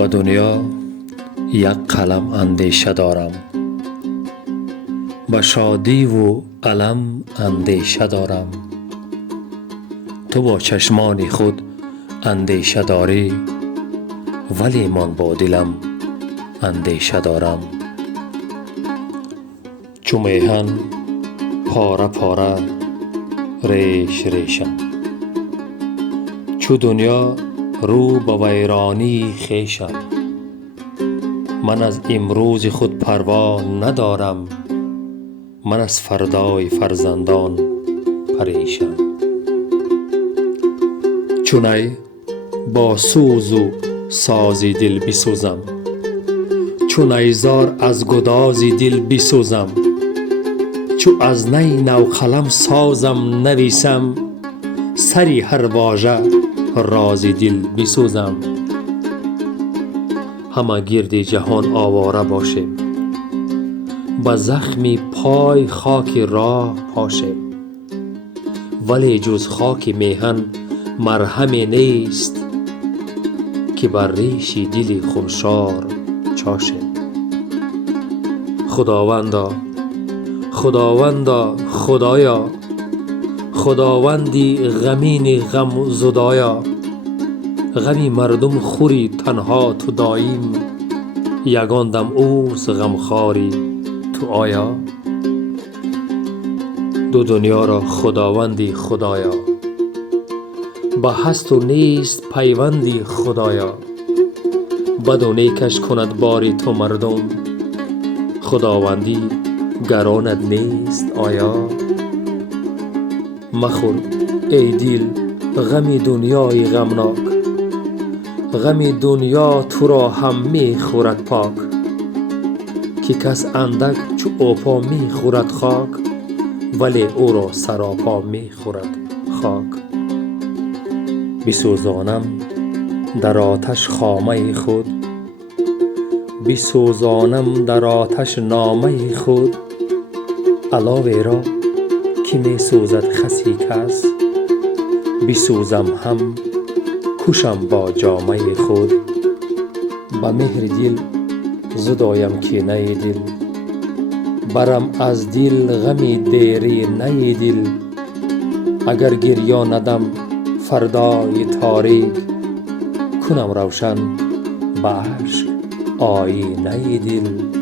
به دنیا یک قلم اندیشه دارم، به شادی و الم اندیشه دارم. تو با چشمان خود اندیشه داری، ولی من با دلم اندیشه دارم. چو میهن پاره پاره ریش ریشم، چو دنیا رو به ویرانی خویشم. من از امروز خود پروا ندارم، من از فردای فرزندان پریشم. چو نی با سوز و ساز دل بسوزم، چو نیزار از گداز دل بسوزم. چو از نی نو قلم سازم نویسم، سری هر واژه راز دل بسوزم. همه گرد جهان آواره باشیم، به زخم پای خاک راه پاشیم. ولی جز خاک میهن مرهمی نیست، که بر ریش دل خونشار چاشیم. خداوندا خداوندا خدایا، خداوندی غمین غم زدایا. غمی مردم خوری تنها تو دایم، یگان دم اوست غمخواری تو آیا. دو دنیا را خداوندی خدایا، به هست و نیست پیوندی خدایا. بد و نیکش کند باری تو مردم، خداوندی گرانت نیست آیا. مخور ای دل غم دنیای غمناک، غم دنیا تو را هم می خورد پاک. که کس اندک چو اوپا می خورد خاک، ولی او را سراپا می خورد خاک. بسوزانم در آتش خامه خود، بسوزانم در آتش نامه خود. علاوه را که می سوزد خسی کس، بسوزم هم کشم با جامه خود. به مهر دل زدایم که نه دل، برم از دل غمی دیری نه دل. اگر گریا ندم فردای تاریک، کنم روشن به عشق آینه دل.